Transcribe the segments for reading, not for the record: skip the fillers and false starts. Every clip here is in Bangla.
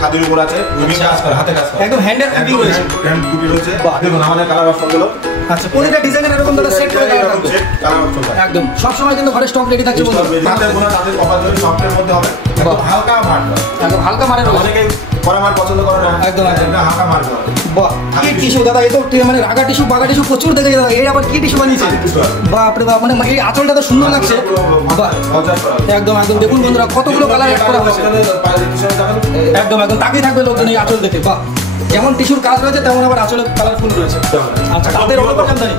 খাদির উপর আছে, উইভিং কাজ করে, হাতে কাজ করে, একদম হ্যান্ডের উইভিং রয়েছে, হ্যান্ড বুটি রয়েছে। দেখুন আমাদের কালার অপশন গুলো। আচ্ছা, প্রতিটা ডিজাইনের এরকম দাদা সেট করে দেওয়া থাকবে, কালার অপশন একদম সব সময় কিন্তু ঘরে স্টক রেডি থাকছে বন্ধুরা। হাতের গোনা তাদের কপাল ধরে সফটের মধ্যে হবে, হালকা মার, একদম হালকা মারের রয়েছে। অনেকে কড়া মার পছন্দ করে না, একদম হালকা মার করে। বাহ, কি টিস্যু দাদা, এই তো মানে রাগা টিস্যু বাগা টিস্যু প্রচুর দেখে দাদা, এই আবার কি টিস্যু বানিয়েছে, বাপরে বাপ, মানে এই আঁচলটা তো সুন্দর লাগছে। বাহ, একদম একদম দেখুন বন্ধুরা কতগুলো কালার অ্যাড করা হয়েছে, একদম একদম তাকিয়ে থাকবে লোকজন এই আঁচল দেখে। বাহ, যেমন টিস্যুর কাজ রয়েছে তেমন আবার আঁচলে কালারফুল রয়েছে। আচ্ছা, তাদের ওপর জামদানি,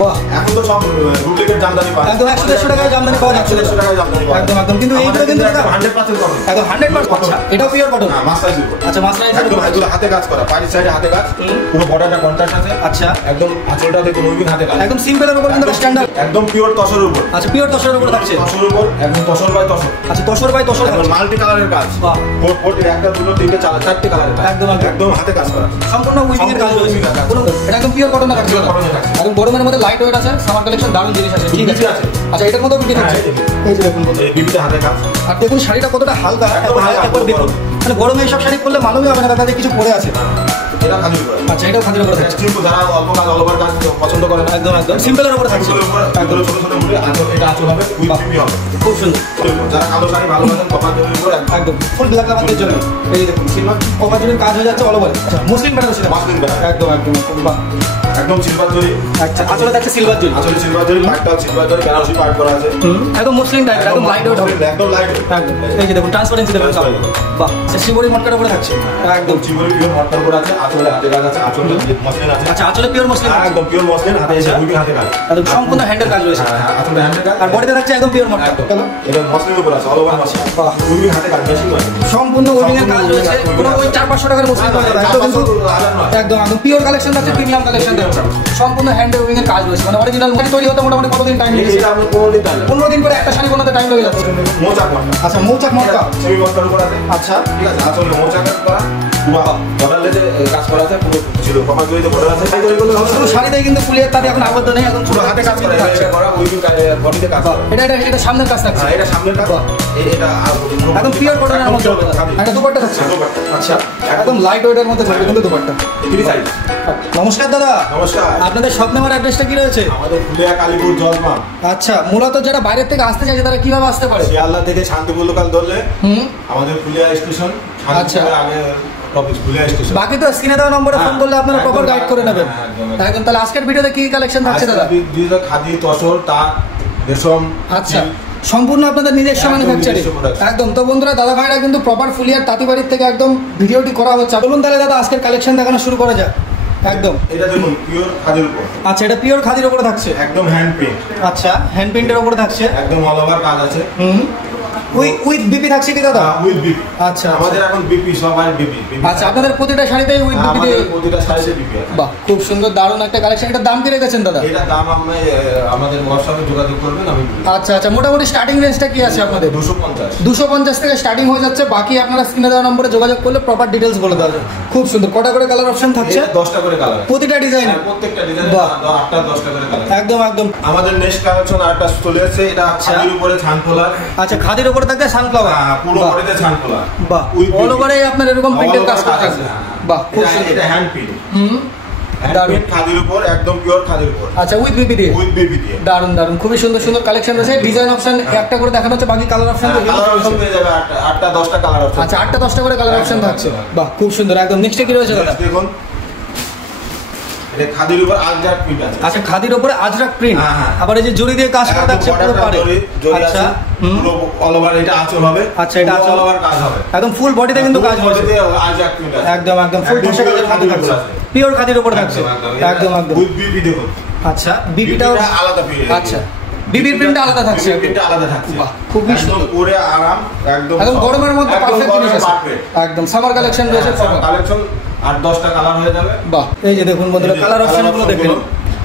বাহ, এখন তো সব ডুপ্লিকেট জামদানি পাওয়া যায়, একদম 100-150 টাকায় জামদানি পাওয়া যাচ্ছে, 150 টাকায় জামদানি পাওয়া যায়, একদম একদম। কিন্তু এইগুলো কিন্তু 100% কটন, একদম 100% আচ্ছা, এটাও পিওর কটন, হ্যাঁ, মাস্টাইজ উপর। আচ্ছা, মাস্টারাইজের একদম উপর এগুলো হাতে কাজ করা, পাড়ি সাইডে হাতে কাজ, পুরো বর্ডারটা কন্ট্রাস্ট আছে। আচ্ছা, একদম আঁচলটা দেখুন উইভিং হাতে কাজ, একদম সিম্পলের উপর কিন্তু স্ট্যান্ডার্ড, একদম পিওর তসরের উপর। আচ্ছা, পিওর তসরের উপর থাকছে, তসরের উপর, একদম তসর বাই তসর। আচ্ছা, তসর বাই তসর, একদম মাল্টি কালারের কাজ, বাহ, ফোর একটা দুটো তিনটে চারটে কালারের কাজ, একদম একদম হাতে কাজ করা, সম্পূর্ণ উইভিং এর কাজ রয়েছে। এটা একদম পিওর কটন থাকছে, একদম গরমের মধ্যে লাইট ওয়েট আছে, সামার কালেকশন দারুণ জিনিস আছে। ঠিক আছে, আচ্ছা, এটার মধ্যেও বিটি থাকছে, এই যে দেখুন এই বিবিতে হাতে কাজ। আর দেখুন শাড়িটা কতটা হালকা, একদম হালকা, একবার দেখুন, মানে গরমে এইসব শাড়ি পরলে মালুমই হবে না দাদা কিছু পরে আছে। এটা খাদির উপর, আচ্ছা, এটাও খাদির উপরে থাকছে, কিন্তু যারা অল্প কাজ অল ওভার কাজ পছন্দ করে না, একদম একদম সিম্পলের উপরে থাকছে, একদম ছোট ছোট মুড়ি আঁচল, এটা আঁচল হবে, উইথ বিবি হবে, খুব সুন্দর। যারা কালো শাড়ি ভালোবাসেন কপাল জমির উপর একদম ফুল ব্ল্যাক লাভারদের জন্য এই যে দেখুন সিলভার কভার জন্য কাজ হয়ে যাচ্ছে অল ওভার। আচ্ছা, মুসলিম প্যাটার্ন সেটা মাসলিন ব্যাগ, একদম একদম বাহ, একদম সিলভার জরি। আচ্ছা, আসলে থাকছে সিলভার জরি, আসলে সিলভার জরি, পার্টটাও সিলভার জরি, বেনারসি পার্ট করা আছে, একদম মুসলিম টাইপের, একদম লাইট ওয়েট হবে, একদম লাইট, একদম এই যে দেখুন ট্রান্সপারেন্সি দেখুন, বাহ, শিবরি মটকার উপরে থাকছে, একদম চিবরি পিওর মটকার উপর আছে, আঁচলে হাতে কাজ আছে, আঁচলে মসলিন আছে। আচ্ছা, আসলে পিওর মুসলিম, একদম পিওর মসলিন, হাতে এসে উইভিং হাতে কাজ, একদম সম্পূর্ণ হ্যান্ডেল কাজ রয়েছে, আঁচলে হ্যান্ডেল কাজ, আর বডিতে থাকছে একদম পিওর মটকা, এটা মসলিনের উপর আছে, অল ওভার মসলিন, বাহ, উইভিং হাতে কাজ, মেশিন আছে, সম্পূর্ণ উইভিং এর কাজ রয়েছে, কোনো ওই 400-500 টাকার মুসলিম নয় দাদা, এটা কিন্তু একদম একদম পিওর কালেকশন থাকছে, প্রিমিয়াম কালেকশন থাকছে, সম্পূর্ণ হ্যান্ড উইভিং এর কাজ রয়েছে, মানে অরিজিনাল মানে তৈরি হতে মোটামুটি কতদিন টাইম লেগেছে? এটা আপনি 15 দিন করে একটা শাড়ি বানাতে টাইম লেগে যাচ্ছে। মোচাক মটকা, আচ্ছা, মৌচাক মটকা, সেমি মটকার উপর আছে, আচ্ছা, ঠিক আছে, আঁচলে মোচাক কাজ করা, পুরো বর্ডারে যে কাজ করা আছে, পুরো ছিল কমার জড়িত বর্ডার আছে, সেই জড়িত শুধু শাড়িতেই কিন্তু ফুলের তাতে এখন আবদ্ধ নেই, এখন পুরো হাতে কাজ করা, এটা করা উইভিং বডিতে কাজ করা, এটা সামনের কাজ থাকছে, এটা সামনের কাজ, এটা একদম পিওর কটনের মধ্যে, এটা দুপাট্টা থাকছে, আচ্ছা, একদম লাইট ওয়েটের মধ্যে থাকবে কিন্তু দুপাট্টা। নমস্কার দাদা, নমস্কার, আপনাদের শপ নাম্বার অ্যাড্রেসটা কি রয়েছে? আমাদের ফুলিয়া কালীপুর জলপান। আচ্ছা, মূলত যারা বাইরের থেকে আসতে চাইছে তারা কিভাবে আসতে পারে? শিয়ালদা থেকে শান্তিপুর লোকাল ধরলে আমাদের ফুলিয়া স্টেশন, আচ্ছা, আগে ফুলিয়া স্টেশন, বাকি তো স্ক্রিনে দেওয়া নম্বরে ফোন করলে আপনারা প্রপার গাইড করে নেবেন। একদম, তাহলে আজকের ভিডিওতে কি কালেকশন থাকছে দাদা? খাদি, তসর, তাঁত, রেশম, আচ্ছা, সম্পূর্ণ আপনাদের নিজস্ব ম্যানুফ্যাকচারিং, একদম। তো বন্ধুরা, দাদা ভাইরা কিন্তু প্রপার ফুলিয়ার তাঁতিবাড়ির থেকে একদম ভিডিওটি করা হচ্ছে। বলুন তাহলে দাদা আজকের কালেকশন দেখানো শুরু করা যাক। একদম, এটা দেখুন পিওর খাদির উপর, আচ্ছা, এটা পিওর খাদির উপরে থাকছে, একদম হ্যান্ড প্রিন্ট, আচ্ছা, হ্যান্ড প্রিন্টের উপরে থাকছে, একদম অল ওভার কাজ আছে, উইথ বিপি থাকছে কি দাদা? উইথ বিপি, আচ্ছা, আমাদের এখন বিপি সবাই বিপি, আচ্ছা, আপনাদের প্রতিটা শাড়িতেই উইথ বিপি দিয়ে, প্রতিটা শাড়িতে বিপি আছে। বাহ, খুব সুন্দর দারুণ একটা কালেকশন। এটার দাম কি রেখেছেন দাদা? এটা দাম আপনি আমাদের হোয়াটসঅ্যাপে যোগাযোগ করবেন, আমি আচ্ছা আচ্ছা, মোটামুটি স্টার্টিং রেঞ্জটা কি আছে আপনাদের? 250 থেকে স্টার্টিং হয়ে যাচ্ছে, বাকি আপনারা স্ক্রিনে দেওয়া নম্বরে যোগাযোগ করলে প্রপার ডিটেলস বলে দেওয়া যাবে। খুব সুন্দর, কটা করে কালার অপশন থাকছে? 10টা করে কালার, প্রতিটা ডিজাইন, প্রত্যেকটা ডিজাইন 8টা 10টা করে কালার, একদম একদম। আমাদের নেক্সট কালেকশন আরেকটা চলে এসেছে, এটা খাদির উপরে ছানফোলা, আচ্ছা, খাদির উপরে থাকবে সানফ্লাওয়ার, পুরো বডিতে ছানফোলা, বাহ, অল ওভারে আপনার এরকম প্রিন্টের কাজ করা আছে, বাহ, খুব সুন্দর। এটা হ্যান্ড প্রিন্ট, দারুণ খাদির উপর, একদম পিওর খাদির উপর, আচ্ছা, উইথ বিপি দিয়ে, উইথ বিপি দিয়ে, দারুণ দারুণ, খুবই সুন্দর সুন্দর কালেকশন রয়েছে। ডিজাইন অপশন একটা করে দেখানো হচ্ছে, বাকি কালার অপশন পেয়ে যাবে 8টা 10টা কালার অপশন, আচ্ছা, 8টা 10টা করে কালার অপশন থাকছে, বাহ, খুব সুন্দর একদম। নেক্সটে কি রয়েছে দাদা? দেখুন, এটা খাদির উপর আজরাক প্রিন্ট আছে, আচ্ছা, খাদির উপরে আজরাক প্রিন্ট, আবার এই যে জরি দিয়ে কাজ করা থাকছে পুরো পারে, আচ্ছা, পুরো অল ওভার এটা আঁচল হবে, আচ্ছা, এটা অল ওভার কাজ হবে, একদম ফুল বডিতে কিন্তু কাজ হবে, আজরাক প্রিন্ট আছে, একদম একদম ফুল ঠসা কাজের মধ্যে থাকছে, পিওর খাদির উপরে থাকছে, একদম একদম। উইথ বিপি দেখুন, আচ্ছা, বিপিটাও আলাদা প্রিন্ট, আচ্ছা, বিবির প্রিন্টটা আলাদা থাকছে, প্রিন্টটা আলাদা থাকছে, বাহ, খুবই সুন্দর, পরে আরাম, একদম একদম গরমের মধ্যে পারফেক্ট জিনিস আছে, একদম সামার কালেকশন রয়েছে, কালেকশন 8-10টা কালার হয়ে যাবে, বাহ। এই যে দেখুন বন্ধুরা, কালার অপশনগুলো দেখুন,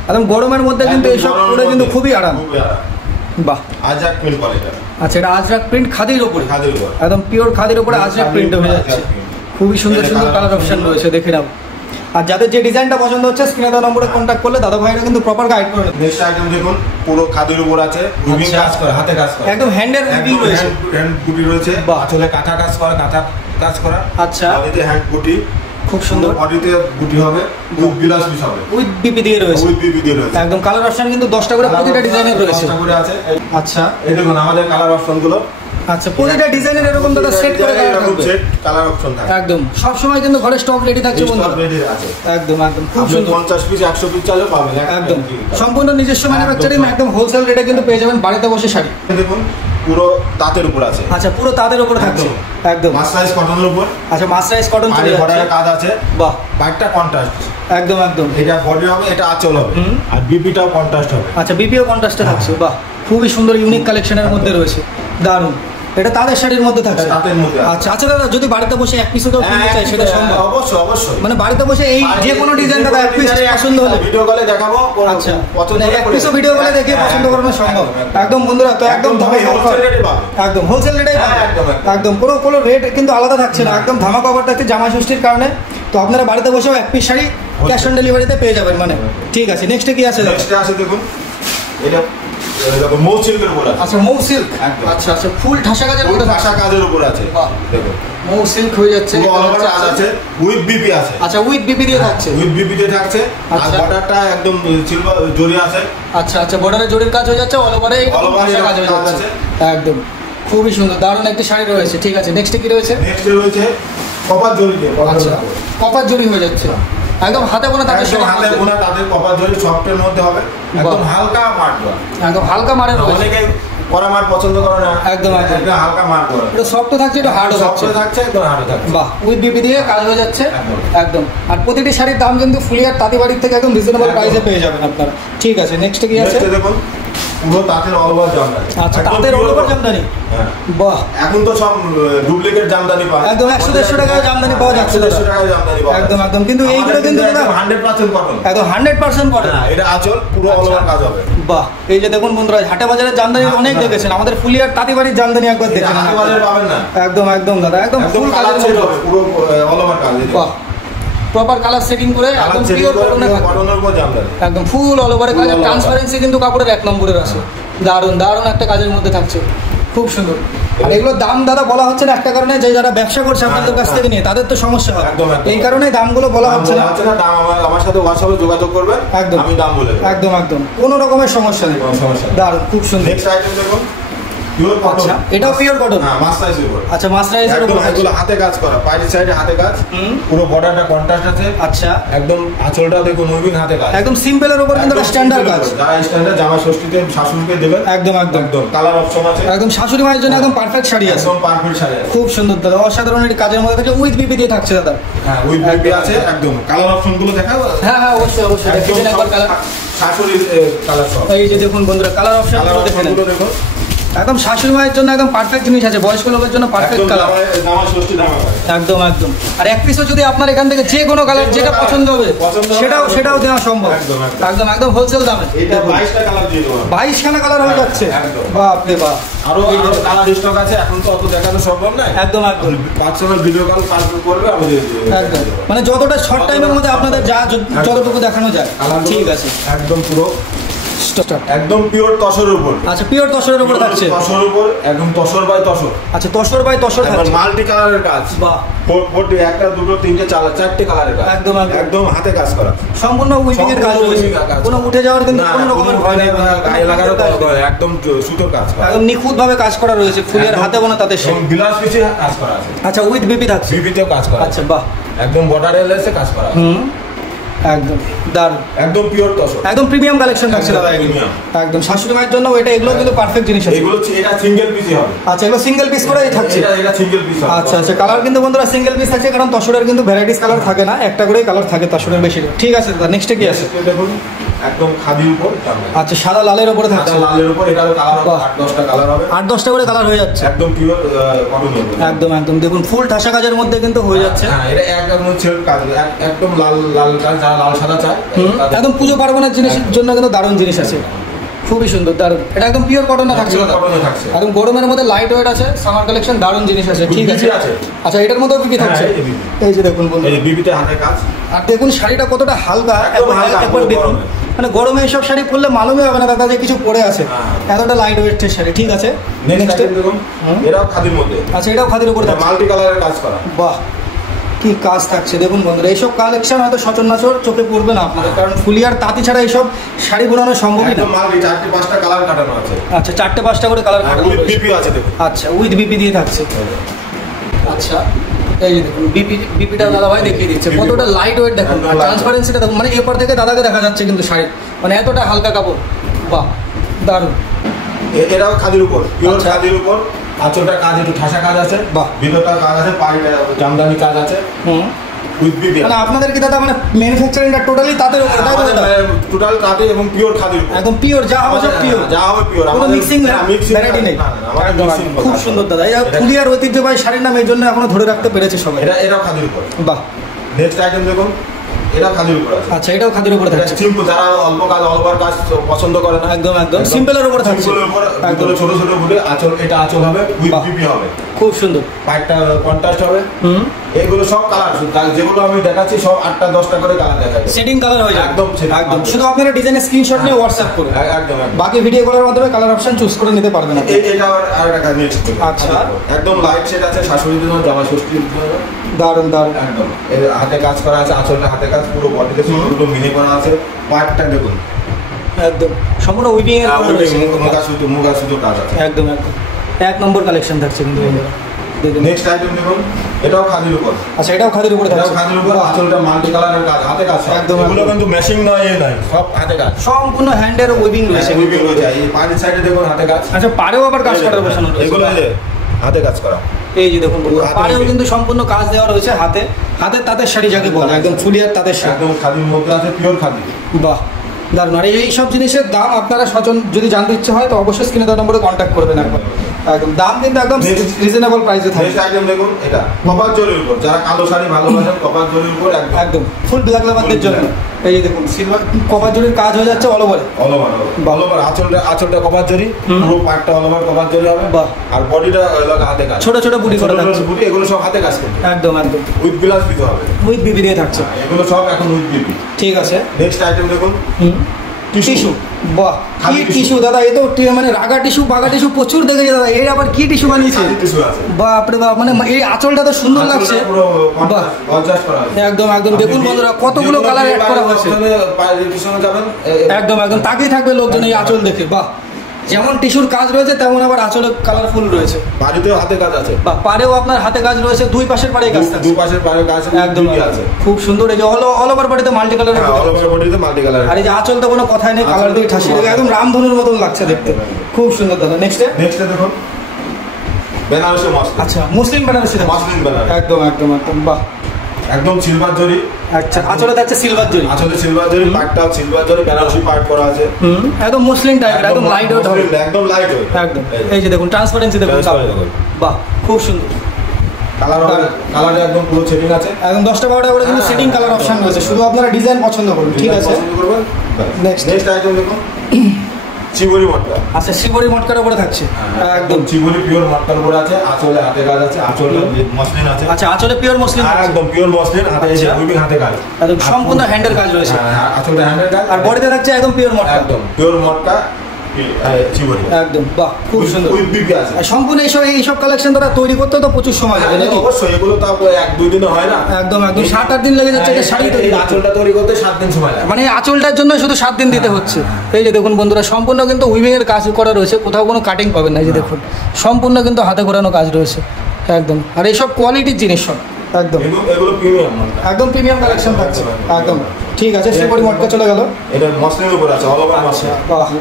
একদম গরমের মধ্যে কিন্তু এইসব পরে কিন্তু খুবই আরাম, বাহ। আজরাক প্রিন্ট করে এটা, আচ্ছা, এটা আজরাক প্রিন্ট খাদির উপরে, খাদির উপর, একদম পিওর খাদির উপরে আজরাক প্রিন্ট হয়ে যাচ্ছে, খুবই সুন্দর সুন্দর কালার অপশন রয়েছে, দেখে নাও। আর যাদের যে ডিজাইনটা পছন্দ হচ্ছে স্ক্রিনে দেওয়া নম্বরে কন্ট্যাক্ট করলে দাদা ভাইরা কিন্তু প্রপার গাইড করে দেবে। নেক্সট আইটেম দেখুন, পুরো খাদির উপর আছে, উইভিং কাজ করে, হাতে কাজ করে, একদম হ্যান্ডের উইভিং রয়েছে, হ্যান্ড বুটি রয়েছে, আসলে কাঁথা কাজ করে, কাঁথা কাজ করা। আচ্ছা, বডিতে হ্যান্ড বুটি, খুব সুন্দর। বডিতে বুটি হবে, উইথ বিলাস পিস হবে, উইথ বিপি দিয়ে রয়েছে, উইথ বিপি দিয়ে রয়েছে। একদম কালার অপশন কিন্তু 10টা করে প্রতিটা ডিজাইনের রয়েছে। 10টা করে আছে। আচ্ছা, এই দেখুন আমাদের কালার অপশন গুলো। আচ্ছা, প্রতিটা ডিজাইনের এরকম দাদা সেট করে এরকম সেট কালার অপশন থাকে। একদম সব সময় কিন্তু ঘরে স্টক রেডি থাকছে বন্ধুরা। স্টক রেডি আছে একদম একদম খুব আপনি সুন্দর। 50 পিস 100 পিস চাইলে পাবেন একদম সম্পূর্ণ নিজস্ব ম্যানুফ্যাকচারিং, একদম হোলসেল রেটে কিন্তু পেয়ে যাবেন বাড়িতে বসে শাড়ি। দেখুন পুরো তাঁতের উপর আছে। আচ্ছা, পুরো তাঁতের উপরে থাকছে একদম। মাসরাইজ কটনের উপর। আচ্ছা, মাসরাইজ কটন চলে যাচ্ছে। বর্ডারে কাজ আছে। বাহ, বাইকটা কন্ট্রাস্ট। একদম একদম। এটা বডি হবে, এটা আঁচল হবে, আর বিপিটাও কন্ট্রাস্ট হবে। আচ্ছা, বিপিও কন্ট্রাস্টে থাকছে। বাহ, খুবই সুন্দর ইউনিক কালেকশনের মধ্যে রয়েছে, দারুণ। এটা তাদের শাড়ির মধ্যে থাকছে। তাঁতের মধ্যে। আচ্ছা আচ্ছা দাদা, যদি বাড়িতে বসে এক পিসও কেউ কিনতে চায় সেটা সম্ভব? অবশ্যই অবশ্যই। মানে বাড়িতে বসে এই যে কোনো ডিজাইন দাদা এক পিস পছন্দ হলে ভিডিও কলে দেখাবো। আচ্ছা, পছন্দ মানে এক পিসও ভিডিও কলে দেখে পছন্দ করানো সম্ভব। একদম বন্ধুরা, তো একদম হোলসেল রেটে পাবে। একদম হোলসেল রেটেই পাবে। একদম একদম কোনো রেট কিন্তু আলাদা থাকছে না, একদম ধামাকা অফার থাকছে জামা ষষ্ঠীর কারণে। তো আপনারা বাড়িতে বসেও এক পিস শাড়ি ক্যাশ অন ডেলিভারিতে পেয়ে যাবেন। মানে ঠিক আছে, নেক্সটে কি আছে? নেক্সটে আছে দেখুন, এটা দেখুন মৌ সিল্কের উপর আছে। আচ্ছা, মৌ সিল্ক। আচ্ছা আচ্ছা, ফুল ঠাসা কাজের মধ্যে ভাষা কাজের উপর আছে। দেখুন মৌ সিল্ক হয়ে যাচ্ছে। অল ওভার কাজ আছে, উইথ বিপি আছে। আচ্ছা, উইথ বিপি দিয়ে থাকছে। উইথ বিপি দিয়ে থাকছে। আর আচ্ছা। বর্ডারটা একদম সিলভার জরি আছে। আচ্ছা আচ্ছা, বর্ডারে জরির কাজ হয়ে যাচ্ছে, অল ওভারে কাজ হয়ে যাচ্ছে। একদম খুবই সুন্দর, দারুণ একটি শাড়ি রয়েছে। ঠিক আছে, নেক্সটে কি রয়েছে? নেক্সটে রয়েছে কপার জরি দিয়ে। আচ্ছা, কপার জরি হয়ে যাচ্ছে, একদম হাতে বোনা তাদের একদম হাতে বোনা তাদের কপার জরি, সফটের মধ্যে হবে, একদম হালকা মার করা। একদম হালকা মারের রয়েছে। অনেকে কড়া মার পছন্দ করে না, একদম একদম এটা হালকা মার করা। এটা সফট থাকছে, এটা হার্ডও থাকছে। সফট থাকছে, একদম হার্ড থাকছে। বাহ, উইথ বিপি দিয়ে কাজ হয়ে যাচ্ছে একদম। আর প্রতিটি শাড়ির দাম কিন্তু ফুলিয়ার তাঁতিবাড়ির থেকে একদম রিজনেবল প্রাইসে পেয়ে যাবেন আপনারা। ঠিক আছে, নেক্সটে কি আছে? নেক্সটে দেখুন পুরো তাঁতের অল ওভার জামদানি। আচ্ছা, তাঁতের অল ওভার জামদানি। বাহ, এখন তো সব ডুপ্লিকেট জামদানি পাওয়া একদম 100-150 টাকায় জামদানি পাওয়া যাচ্ছে। 150 টাকায় জামদানি পাওয়া একদম একদম, কিন্তু এইগুলো কিন্তু 100% কটন। একদম 100% কটন। এটা আঁচল পুরো অল ওভার কাজ হবে। বাহ, এই যে দেখুন বন্ধুরা, হাটে বাজারের জামদানি অনেক দেখেছেন, আমাদের ফুলিয়ার তাঁতিবাড়ির জামদানি একবার দেখেন। হাটে বাজারে পাবেন না। একদম একদম দাদা, একদম ফুল কালার কাজের সেট মধ্যে হবে, পুরো অল ওভার কাজ। বাহ, প্রপার কালার সেটিং করে একদম পিওর কটনের উপর জামদানি, একদম ফুল অল ওভারে কাজ। ট্রান্সপারেন্সি কিন্তু কাপড়ের 1 নম্বরের আছে। দারুণ দারুণ একটা কাজের মধ্যে থাকছে, খুব সুন্দর। আর এগুলোর দাম দাদা বলা হচ্ছে না একটা কারণে, যে যারা ব্যবসা করছে আপনাদের কাছ থেকে নিয়ে তাদের তো সমস্যা হয়, এই কারণে দামগুলো বলা হচ্ছে না। দাম আমার সাথে হোয়াটসঅ্যাপে যোগাযোগ করবেন, একদম আমি দাম বলে দেব। একদম একদম, কোনো রকমের সমস্যা নেই। দারুণ, খুব সুন্দর। নেক্সট আইটেম দেখুন, পিওর কটন। আচ্ছা, এটাও পিওর কটন। হ্যাঁ, মাসরাইজের উপর। আচ্ছা, মাসরাইজের উপর এগুলো হাতে কাজ করা, পাইরের সাইডে হাতে কাজ, পুরো বর্ডারটা কন্ট্রাস্ট আছে। আচ্ছা, একদম আঁচলটা দেখুন উইভিং হাতে কাজ, একদম সিম্পলের উপর কিন্তু স্ট্যান্ডার্ড কাজ। যারা স্ট্যান্ডার্ড জামা ষষ্ঠীতে শাশুড়িকে দেবেন, একদম একদম একদম কালার অপশন আছে, একদম শাশুড়ি মায়ের জন্য একদম পারফেক্ট শাড়ি আছে, একদম পারফেক্ট শাড়ি আছে। খুব সুন্দর দাদা, অসাধারণ একটি কাজের মধ্যে থাকছে, উইথ বিপি দিয়ে থাকছে দাদা। হ্যাঁ, উইথ বিপি আছে। একদম কালার অপশন গুলো দেখাবো। হ্যাঁ হ্যাঁ, অবশ্যই অবশ্যই, দেখেন একবার কালার। শাশুড়ির কালার সব এই যে দেখুন বন্ধুরা, কালার অপশনগুলো দেখেন, দেখুন একদম শাশুড়ি মায়ের জন্য একদম পারফেক্ট জিনিস আছে, বয়স্ক লোকের জন্য পারফেক্ট কালার। একদম একদম। আর এক পিসও যদি আপনার এখান থেকে যে কোনো কালার যেটা পছন্দ হবে সেটাও দেওয়া সম্ভব। একদম একদম হোলসেল দামে। 22খানা কালার হয়ে যাচ্ছে। বাপ রে বাপ, আরো কালার স্টক আছে, এখন তো অত দেখানো সম্ভব নয়। একদম একদম, পার্সোনাল ভিডিও কল করবে, আমি একদম মানে যতটা শর্ট টাইমের মধ্যে আপনাদের যতটুকু দেখানো যায়। ঠিক আছে, একদম পুরো একদম পিওর তসরের উপর। আচ্ছা, পিওর তসরের উপর থাকছে। তসরের উপর একদম তসর বাই তসর। আচ্ছা, তসর বাই তসর থাকছে, মাল্টি কালারের কাজ। বাহ, একটা দুটো তিনটে চারটে কালারের কাজ, একদম একদম হাতে কাজ করা, সম্পূর্ণ উইভিং এর কাজ রয়েছে, কোনো উঠে যাওয়ার কিন্তু কোনো রকমের ভয় নেই, গায়ে লাগারও একদম সুতোর কাজ করা, একদম নিখুঁত ভাবে কাজ করা রয়েছে, ফুলের হাতে বোনা তাতে সে গ্লাস পিছে কাজ করা আছে। আচ্ছা, উইথ বিপি থাকছে, বিপিতেও কাজ করা। আচ্ছা, বাহ, একদম বর্ডারে লেসে কাজ করা। একদম দারুণ, একদম পিওর তসর, একদম প্রিমিয়াম কালেকশন থাকছে দাদা। একদম শাশুড়ি মায়ের জন্য এগুলো কিন্তু পারফেক্ট জিনিস আছে। এগুলো এটা সিঙ্গেল পিসই হবে। আচ্ছা, এগুলো সিঙ্গেল পিস করেই থাকছে। এটা সিঙ্গেল পিস হবে। আচ্ছা আচ্ছা, কালার কিন্তু বন্ধুরা সিঙ্গেল পিস থাকছে, কারণ তসরের কিন্তু ভ্যারাইটিস কালার থাকে না, একটা করেই কালার থাকে তসরের বেশি। ঠিক আছে দাদা, নেক্সটে কি আছে? দেখুন একদম খাদির উপর। আচ্ছা, সাদা লালের উপরে থাকছে, লালের উপর এটারও কালার হবে 8-10টা কালার হবে, 8-10টা করে কালার হয়ে যাচ্ছে, একদম পিওর কটনের উপর। একদম একদম, দেখুন ফুল ঠাসা কাজের মধ্যে কিন্তু হয়ে যাচ্ছে। হ্যাঁ, এটা একদম ছেড় কাজ, একদম লাল লাল কাজ, যারা লাল সাদা চায় একদম পুজো পার্বণের জিনিসের জন্য কিন্তু দারুণ জিনিস আছে, খুবই সুন্দর, দারুণ। এটা একদম পিওর কটনে থাকছে, একদম গরমের মধ্যে লাইট ওয়েট আছে, সামার কালেকশন, দারুণ জিনিস আছে। ঠিক আছে, আচ্ছা, এটার মধ্যেও বিপি থাকছে। এই যে দেখুন বন্ধু, এই বিপিতে হাতে কাজ। আর দেখুন শাড়িটা কতটা হালকা, একবার দেখুন মানে গরমে এইসব শাড়ি পরলে মালুমই হবে না দাদা যে কিছু পরে আছে, এতটা লাইট ওয়েটের শাড়ি। ঠিক আছে, নেক্সট আইটেম দেখুন, এটাও খাদির মধ্যে। আচ্ছা, এটাও খাদির উপরে মাল্টি কালারের কাজ করা। বাহ, কি কাজ থাকছে দেখুন বন্ধুরা। এইসব কালেকশন হয়তো সচরাচর চোখে পড়বে না আপনাদের, কারণ ফুলি আর তাঁতি ছাড়া এইসব শাড়ি বোনানো সম্ভবই না। মাল্টি 4-5টা কালার কাটানো আছে। আচ্ছা, 4-5টা করে কালার কাটানো উইথ বিপি আছে দেখুন। আচ্ছা, উইথ বিপি দিয়ে থাকছে। আচ্ছা, এই যে দেখুন বিপিটা দাদা ভাই দেখিয়ে দিচ্ছে কতটা লাইট ওয়েট দেখুন, আর ট্রান্সপারেন্সিটা দেখুন, মানে এরপর থেকে দাদাকে দেখা যাচ্ছে কিন্তু শাড়ির, মানে এতটা হালকা কাপড়। বাহ, দারুণ। এটাও খাদির উপর, পিওর খাদির উপর। আঁচলটার কাজ একটু ঠাসা কাজ আছে, বাহ, ভিতরটার কাজ আছে, পাড়ে জামদানি কাজ আছে। With BP. মানে আপনাদের কি দাদা মানে ম্যানুফ্যাকচারিংটা টোটালি তাদের উপর, তাই তো দাদা? টোটাল কাটে এবং পিওর খাদির উপর, একদম পিওর, যা হবে সব পিওর, যা হবে পিওর। কোনো মিক্সিং ভ্যারাইটি নেই। খুব সুন্দর দাদা, এই ফুলি আর ঐতিহ্যবাহী শাড়ির নাম এই জন্য এখনো ধরে রাখতে পেরেছে সবাই। এটাও খাদির উপর। বাহ, নেক্সট আইটেম দেখুন, এটা খাদির উপর আছে। আচ্ছা, এটাও খাদির উপরে থাকছে। সিম্পল, যারা অল্প কাজ অল ওভার কাজ পছন্দ করে না, একদম একদম সিম্পলের উপর থাকছে। সিম্পলের উপর একদম ছোট ছোট বুটে আঁচল, এটা আঁচল হবে, উইথ বিপি হবে, খুব সুন্দর। পাইপটা কন্ট্রাস্ট হবে। এগুলো সব কালার, যেগুলো আমি দেখাচ্ছি সব 8টা-10টা করে কালার দেখা যায়, সেটিং কালার হয়ে যায় একদম একদম। শুধু আপনারা ডিজাইনের স্ক্রিনশট নিয়ে হোয়াটসঅ্যাপ করুন, একদম। বাকি ভিডিও কলের মাধ্যমে কালার অপশন চুজ করে নিতে পারবেন আপনি। এটা আর একটা কাজ নেক্সট। আচ্ছা, একদম লাইট শেড আছে, শাশুড়িদের জন্য, জামা ষষ্ঠীর জন্য। দারুণ দারুণ। একদম এর হাতে কাজ করা আছে, আঁচলটা হাতে কাজ, পুরো বডিতে পুরো মিনি করা আছে। পার্টটা দেখুন একদম সম্পূর্ণ উইভিং এর মুগা সুতো কাজ আছে। একদম একদম এক নম্বর কালেকশন থাকছে কিন্তু বন্ধুরা। দেখুন নেক্সট আইটেম দেখুন, এটাও খাদির উপর। আচ্ছা, এটাও খাদির উপরে এটাও থাকছে। খাদির উপর, আঁচলটা মাল্টি কালারের কাজ, হাতে কাজ একদম। এগুলো কিন্তু মেশিং নয়, এ নয়, সব হাতে কাজ, সম্পূর্ণ হ্যান্ডের উইভিং রয়েছে। উইভিং রয়েছে। এই পাড়ের সাইডে দেখুন হাতে কাজ। আচ্ছা, পাড়েও আবার কাজ করার বসানো রয়েছে। এগুলো এই যে হাতে কাজ করা। এই যে দেখুন পাড়েও কিন্তু সম্পূর্ণ কাজ দেওয়া রয়েছে, হাতে হাতে তাঁতের শাড়ি যাকে বলে, একদম ফুলি আর তাঁতের শাড়ি, একদম খাদির মধ্যে আছে, পিওর খাদি। বাহ, দারুণ। আর এই সব জিনিসের দাম আপনারা যদি জানতে ইচ্ছে হয় তো অবশ্যই স্ক্রিনে দেওয়া নম্বরে কন্ট্যাক্ট করবেন একবার। একদম দাম কিন্তু একদম রিজনেবল প্রাইসে থাকে। নেক্সট আইটেম দেখুন, এটা কপার জরির উপর, যারা কালো শাড়ি ভালোবাসেন কপার জরির উপর একদম ফুল ব্ল্যাক লাভারদের জন্য। এই যে দেখুন সিলভার কপার জরির কাজ হয়ে যাচ্ছে অল ওভারে। অল ওভার আঁচলটা কপার জরি, পুরো পাটটা অল ওভার কপার জরি হবে। বাহ, আর বডিটা হাতে কাজ, ছোট ছোট বুটি করে থাকছে। বুটি এগুলো সব হাতে কাজ করবে, একদম একদম উইথ বিলাস দিতে হবে, উইথ বিবি দিয়ে থাকছে। এগুলো সব এখন উইথ বিবি। ঠিক আছে, নেক্সট আইটেম দেখুন, টিস্যু। বাহ, কি টিস্যু দাদা, এ তো মানে রাগা টিস্যু বাগা টিস্যু প্রচুর দেখেছি দাদা। এর আবার কি টিস্যু বানিয়েছে? বাপরে বাপ, মানে এই আঁচলটা তো সুন্দর লাগছে। বাহ, একদম একদম দেখুন বন্ধুরা কতগুলো কালার অ্যাড করা হয়েছে। একদম একদম তাকিয়ে থাকবে লোকজন এই আঁচল দেখে। বাহ, যেমন টিস্যুর কাজ রয়েছে তেমন আবার আঁচলে কালারফুল রয়েছে। বাড়িতেও হাতে কাজ আছে, বা পাড়েও আপনার হাতে কাজ রয়েছে, দুই পাশের পাড়ে কাজ আছে, দুই পাশের পাড়ে কাজ একদম আছে, খুব সুন্দর। এই যে অল ওভার বডিতে মাল্টি কালার, অল ওভার বডিতে মাল্টি কালার। আর এই যে আঁচল তো কোনো কথাই নেই, কালার দিয়ে ঠাসিয়ে দেবে, একদম রামধনুর মতন লাগছে দেখতে, খুব সুন্দর দাদা। নেক্সটে দেখুন বেনারসি মসলিন। আচ্ছা, মুসলিম বেনারসি, মসলিন বেনারসি, একদম একদম একদম। বাহ, একদম সিলভার জরি। আচ্ছা, আঁচলে থাকছে সিলভার জরি, আঁচলে সিলভার জরি, পাটটাও সিলভার জরি, বেনারসি পাট করা আছে। একদম মুসলিম টাইপের, একদম লাইট ওয়েট হবে, একদম লাইট ওয়েট একদম। এই যে দেখুন ট্রান্সপারেন্সি দেখুন, বাহ, খুব সুন্দর কালারে একদম পুরো সেটিং আছে, একদম 10টা 12টা করে কিন্তু সেটিং কালার অপশন রয়েছে, শুধু আপনারা ডিজাইন পছন্দ করুন। ঠিক আছে, নেক্সট আইটেম দেখুন, চিবরি মটকা। আচ্ছা, চিবরি মটকার উপরে থাকছে, একদম চিবরি পিওর মটকার উপরে আছে, আঁচলে হাতে কাজ আছে, আঁচলে মসলিন আছে। আচ্ছা, আঁচলে পিওর মসলিন, একদম পিওর মসলিন, হাতে এসে উইভিং হাতে কাজ, একদম সম্পূর্ণ হ্যান্ডের কাজ রয়েছে, আঁচলে হ্যান্ডের কাজ, আর বডিতে থাকছে একদম পিওর মটকা, একদম পিওর মটকা চিবরি, একদম। বাহ, খুব সুন্দর, উইথ বিপি আছে। সম্পূর্ণ এইসব কালেকশন তারা তৈরি করতে তো প্রচুর সময় লাগে নাকি? অবশ্যই, এগুলো তো 1-2 দিনে হয় না, একদম একদম 7-8 দিন লেগে যাচ্ছে শাড়ি তৈরি, আঁচলটা তৈরি করতে 7 দিন সময় লাগে, মানে আঁচলটার জন্য শুধু 7 দিন দিতে হচ্ছে। এই যে দেখুন বন্ধুরা সম্পূর্ণ কিন্তু উইভিং এর কাজ করা রয়েছে, কোথাও কোনো কাটিং পাবেন না। এই যে দেখুন সম্পূর্ণ কিন্তু হাতে করানো কাজ রয়েছে একদম, আর এইসব কোয়ালিটির জিনিস সব একদম, এগুলো প্রিমিয়াম, একদম প্রিমিয়াম কালেকশন থাকছে একদম। ঠিক আছে, চিবরি মটকা চলে গেল, এটা মসলিনের উপর আছে, অল ওভার মসলিন,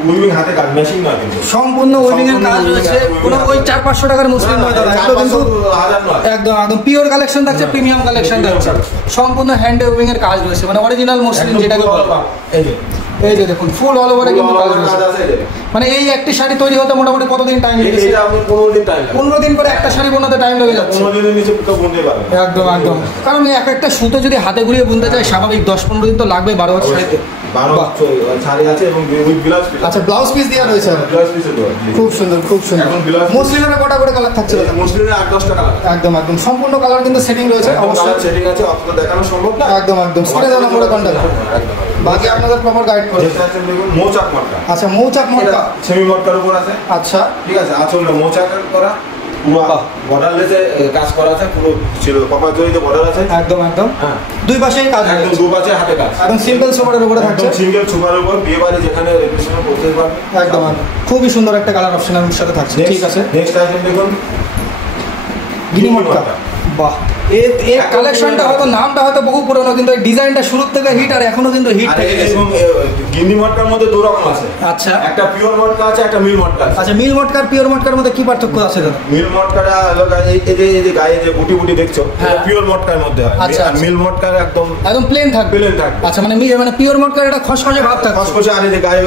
উইভিং হাতে কাজ, মেশিং না কিন্তু সম্পূর্ণ উইভিং এর কাজ রয়েছে, কোনো ওই 400-500 টাকার মুসলিম নয় দাদা, এগুলো কিন্তু একদম একদম পিওর কালেকশন থাকছে, প্রিমিয়াম কালেকশন থাকছে, সম্পূর্ণ হ্যান্ড উইভিং এর কাজ রয়েছে, মানে অরিজিনাল মুসলিম যেটাকে বলে। এই যে দেখুন ফুল অল ওভারে কিন্তু কাজ রয়েছে, মানে এই একটি শাড়ি তৈরি হতে মোটামুটি কতদিন টাইম লেগেছে? 15 দিন করে একটা শাড়ি বোনাতে টাইম লেগে যাচ্ছে, 15 দিনের নিচে কেউ বুনতে পারবে না। একদম একদম, কারণ এক একটা সুতো যদি হাতে ঘুরিয়ে বুনতে চায় স্বাভাবিক 10-15 দিন তো লাগবে 12 হাত শাড়িতে। 12 শাড়ি আছে এবং উইথ ব্লাউজ পিস। আচ্ছা, ব্লাউজ পিস দেওয়া রয়েছে, ব্লাউজ পিসে দেওয়া। খুব সুন্দর খুব সুন্দর। এখন ব্লাউজ মসলিনের কটা করে কালার থাকছে? মসলিনের 8-10টা কালার। একদম একদম সম্পূর্ণ কালার কিন্তু সেটিং রয়েছে, অবশ্যই সেটিং আছে, অত তো দেখানো সম্ভব না। একদম একদম স্ক্রিনে দেওয়া নম্বরে কন্টাক্ট। একদম বাকি আপনাদের প্রপার গাইড করে। দেখুন মৌচাক মটকা। আচ্ছা, মৌচাক মটকা, সেমি মটকার উপর আছে। আচ্ছা ঠিক আছে, আঁচলটা মৌচাকের করা, পুরো বর্ডার লেসে কাজ করা আছে, পুরো ছিল কপার জড়িতে বর্ডার আছে। একদম একদম হ্যাঁ, দুই পাশেই কাজ, একদম দু পাশে হাতে কাজ, একদম সিম্পল সোফারের উপরে থাকছে, সিঙ্গেল সুপার উপর বিয়ে বাড়ি যেখানে রিসেপশন করতে পারবে। একদম একদম খুবই সুন্দর একটা কালার অপশনের সাথে থাকছে। ঠিক আছে, নেক্সট আইটেম দেখুন গিনি মটকা। বাহ, এই কালেকশনটা হয়তো নামটা হয়তো বহু পুরনো, কিন্তু এই ডিজাইনটা শুরু থেকে হিট আর এখনো কিন্তু হিট থেকে গেছে। গিনি মটকার মধ্যে দু রকম আছে। আচ্ছা, একটা পিওর মটকা আছে, একটা মিল মটকা আছে। আচ্ছা, মিল মটকার পিওর মটকার মধ্যে কি পার্থক্য আছে দাদা? মিল মটকাটা এই যে গায়ে যে বুটি বুটি দেখছো, পিওর মটকার মধ্যে হয়। আচ্ছা, আর মিল মটকার একদম একদম প্লেন থাকবে। প্লেন থাকবে। আচ্ছা, মানে পিওর মটকার এটা খসখসে ভাব থাকবে, খসখসে, আর এই যে গায়ে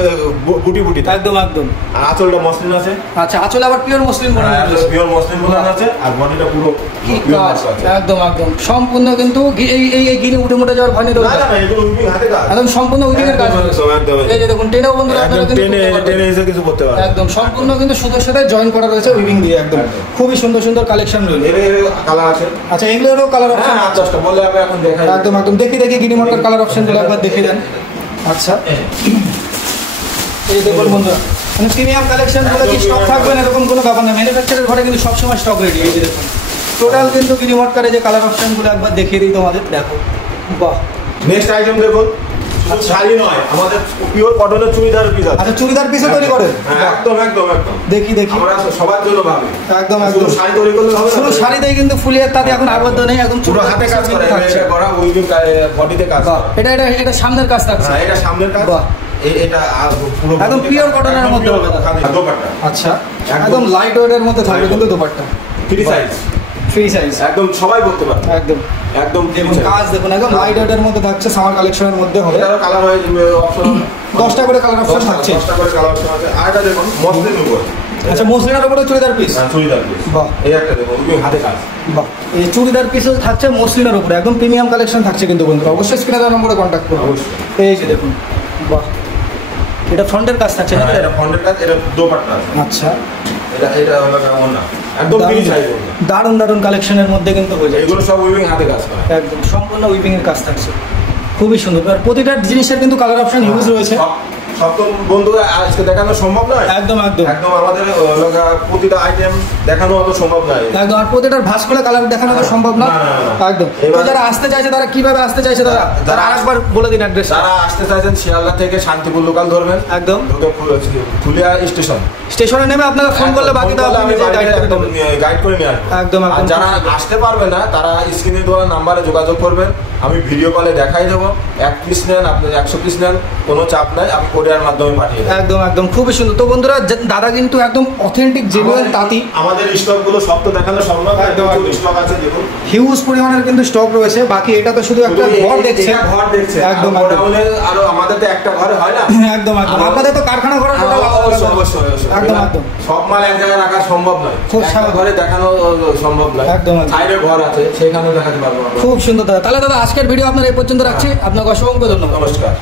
বুটি বুটি থাকে। একদম একদম। আর আঁচলটা মসলিন আছে। আচ্ছা, আঁচলে আবার পিওর মসলিন বানানো আছে, পিওর মসলিন বানানো আছে, আর বডিটা পুরো কি পিওর কাজ, মটকা আছে। একদম একদম সম্পূর্ণ কিন্তু এই গিনি উঠে মুঠে যাওয়ার ভয় নেই তো? না না, এগুলো উইপিং হাতে কাজ, একদম সম্পূর্ণ উইপিং এর কাজ। একদম এই যে দেখুন, টেনেও বন্ধুরা আপনারা কিন্তু টেনে এসে কিছু করতে পারবে। একদম সম্পূর্ণ কিন্তু সুতোর সাথে জয়েন করা রয়েছে উইভিং দিয়ে, একদম খুবই সুন্দর সুন্দর কালেকশন রয়েছে। এর কালার আছে। আচ্ছা, এগুলোরও কালার অপশন? হ্যাঁ, 10টা বললে আমি এখন দেখাই। একদম একদম দেখি গিনি মটকার কালার অপশনগুলো একবার দেখে দেন। আচ্ছা, এই দেখুন বন্ধুরা, মানে প্রিমিয়াম কালেকশনগুলো কি স্টক থাকবে না এরকম কোনো ব্যাপার না, ম্যানুফ্যাকচারের ঘরে কিন্তু সবসময় স্টক রেডি। এই যে দেখুন টোটাল কিন্তু গিনি মটকারে যে কালার অপশনগুলো একবার দেখিয়ে দিই তোমাদের, দেখো। বাহ, নেক্সট আইটেম দেখুন, শাড়ি নয়, আমাদের পিওর কটনের চুড়িদার পিস আছে। আচ্ছা, চুড়িদার পিসও তৈরি করেন? একদম একদম একদম। দেখি আমরা সবার জন্য ভাবি। একদম একদম। শুধু শাড়ি তৈরি করলে হবে না, শুধু শাড়িতেই কিন্তু ফুলিয়ার তাতে এখন আবদ্ধ নেই, একদম পুরো হাতে কাজ করে, এটা করা উইভিং বডিতে কাজ। এটা সামনের কাজ থাকছে। হ্যাঁ, এটা সামনের কাজ। বাহ, এটা পুরো একদম পিওর কটনের মধ্যে হবে দোপাট্টা। আচ্ছা, একদম লাইট ওয়েটের মধ্যে থাকবে কিন্তু দোপাট্টা, ফ্রি সাইজ, একদম সবাই করতে পারবে। একদম একদম দেখুন কাজ, দেখুন একদম লাইট ওয়েটের মধ্যে থাকছে, সামার কালেকশনের মধ্যে হবে। এটারও কালার হয় অপশন, 10টা করে কালার অপশন থাকছে। 10টা করে কালার অপশন আছে। আর এটা দেখুন মসলিন উপর। আচ্ছা, মসলিনের উপরে চুড়িদার পিস। হ্যাঁ, চুড়িদার পিস। বাহ, এই একটা দেখুন হাতে কাজ। বাহ, এই চুড়িদার পিসও থাকছে মসলিনের উপরে, একদম প্রিমিয়াম কালেকশন থাকছে কিন্তু বন্ধুরা, অবশ্যই স্ক্রিনে দেওয়া নম্বরে কন্ট্যাক্ট করুন। অবশ্যই। এই যে দেখুন, বাহ, এটা ফ্রন্টের কাজ থাকছে না? এটা ফ্রন্টের কাজ, এটা দোপাট্টা আছে। আচ্ছা, এটা হলো কেমন না, একদম ফ্রি সাইজ। দারুণ দারুণ কালেকশনের মধ্যে কিন্তু হয়ে যায়, এগুলো সব উইভিং হাতে কাজ করা, একদম সম্পূর্ণ উইভিং এর কাজ থাকছে, খুবই সুন্দর। আর প্রতিটা জিনিসের কিন্তু কালার অপশন ইউজ রয়েছে। সব তো বন্ধুরা আজকে দেখানো সম্ভব নয়। একদম একদম একদম আমাদের প্রতিটা আইটেম দেখানো অত সম্ভব নয়। একদম, আর প্রতিটার ভাঁজ করে কালার দেখানো তো সম্ভব না। একদম। তো যারা আসতে চাইছে তারা কিভাবে আসতে চাইছে, তারা আরেকবার বলে দিন অ্যাড্রেস। যারা আসতে চাইছেন শিয়ালদা থেকে শান্তিপুর লোকাল ধরবেন, একদম ফুলিয়া স্টেশনে নেমে আপনারা ফোন করলে বাকি তাহলে আমি গাইড করে নিয়ে আসবো। একদম। আর যারা আসতে পারবে না তারা স্ক্রিনে দেওয়া নাম্বারে যোগাযোগ করবেন, আমি ভিডিও কলে দেখাই দেবো। 1 পিস নেন, আপনি 100 পিস নেন, কোনো চাপ নাই, আমি কোরিয়ার মাধ্যমে পাঠিয়ে দেবো। একদম একদম খুবই সুন্দর। তো বন্ধুরা, দাদা কিন্তু একদম অথেন্টিক জেনুইন তাঁতি। আমাদের স্টক গুলো সব তো দেখানো সম্ভব, একদম স্টক আছে দেখুন, হিউজ পরিমাণের কিন্তু স্টক রয়েছে। বাকি এটা তো শুধু একটা ঘর দেখছে, ঘর দেখছে। একদম আরো আমাদের তো একটা ঘরে হয় না। একদম একদম, আপনাদের তো কারখানা ঘরে টোটাল অবশ্যই একদম একদম। সব মাল এক জায়গায় রাখা সম্ভব নয়, একটা ঘরে দেখানো সম্ভব নয়। একদম সাইডে ঘর আছে, সেখানেও দেখাতে পারবো। খুব সুন্দর দাদা। তাহলে দাদা আজকের ভিডিও আপনার এই পর্যন্ত রাখছি। আপনাকে অসংখ্য ধন্যবাদ। নমস্কার।